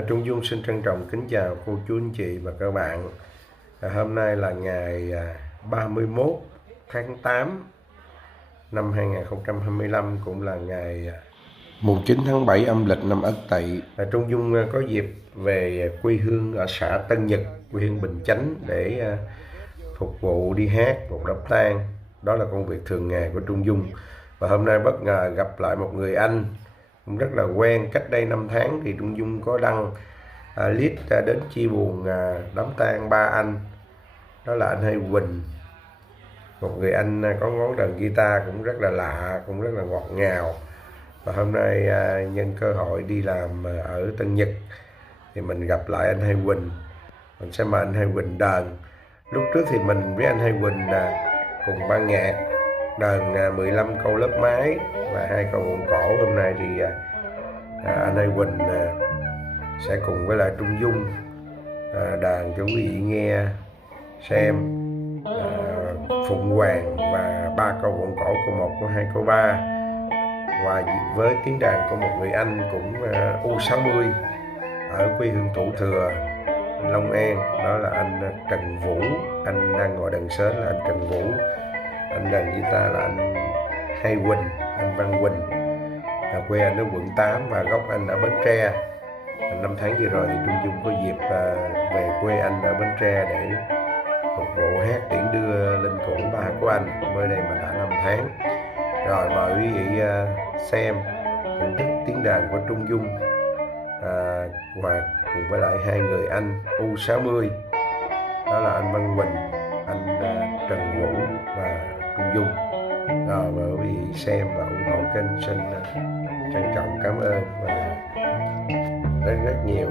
Trung Dung xin trân trọng kính chào cô chú anh chị và các bạn. Hôm nay là ngày 31 tháng 8 năm 2025, cũng là ngày mùng 9 tháng 7 âm lịch năm Ất Tỵ. Trung Dung có dịp về quê hương ở xã Tân Nhật, quê hương Bình Chánh để phục vụ đi hát một đám tang. Đó là công việc thường ngày của Trung Dung. Và hôm nay bất ngờ gặp lại một người anh cũng rất là quen. Cách đây 5 tháng thì Trung Dung có đăng clip đến chia buồn đám tang ba anh. Đó là anh Hai Quỳnh, một người anh có ngón đàn guitar cũng rất là lạ, cũng rất là ngọt ngào. Và hôm nay nhân cơ hội đi làm ở Tân Nhật thì mình gặp lại anh Hai Quỳnh. Mình sẽ mời anh Hai Quỳnh đàn. Lúc trước thì mình với anh Hai Quỳnh cùng ban nhạc đàn 15 câu lớp mái và 2 câu vọng cổ. Hôm nay thì anh Hai Quỳnh sẽ cùng với lại Trung Dung đàn cho quý vị nghe xem Phụng Hoàng và 3 câu vọng cổ, câu 1, câu 2, câu 3, và với tiếng đàn của một người anh cũng U60 ở quê hương Thủ Thừa, Long An. Đó là anh Trần Vũ. Anh đang ngồi đàn sến là anh Trần Vũ. Anh đàn guitar là anh Hai Quỳnh, anh Văn Quỳnh. Quê anh ở quận 8 và gốc anh ở Bến Tre. 5 tháng vừa rồi thì Trung Dung có dịp về quê anh ở Bến Tre để phục vụ hát tiễn đưa linh cữu ba của anh mới đây mà đã 5 tháng. Rồi mời quý vị xem thưởng thức tiếng đàn của Trung Dung và cùng với lại 2 người anh U60. Đó là anh Văn Quỳnh, anh Trần Vũ và Trung Dung. Rồi mời quý vị xem và ủng hộ kênh. Xin trân trọng cảm ơn và rất nhiều.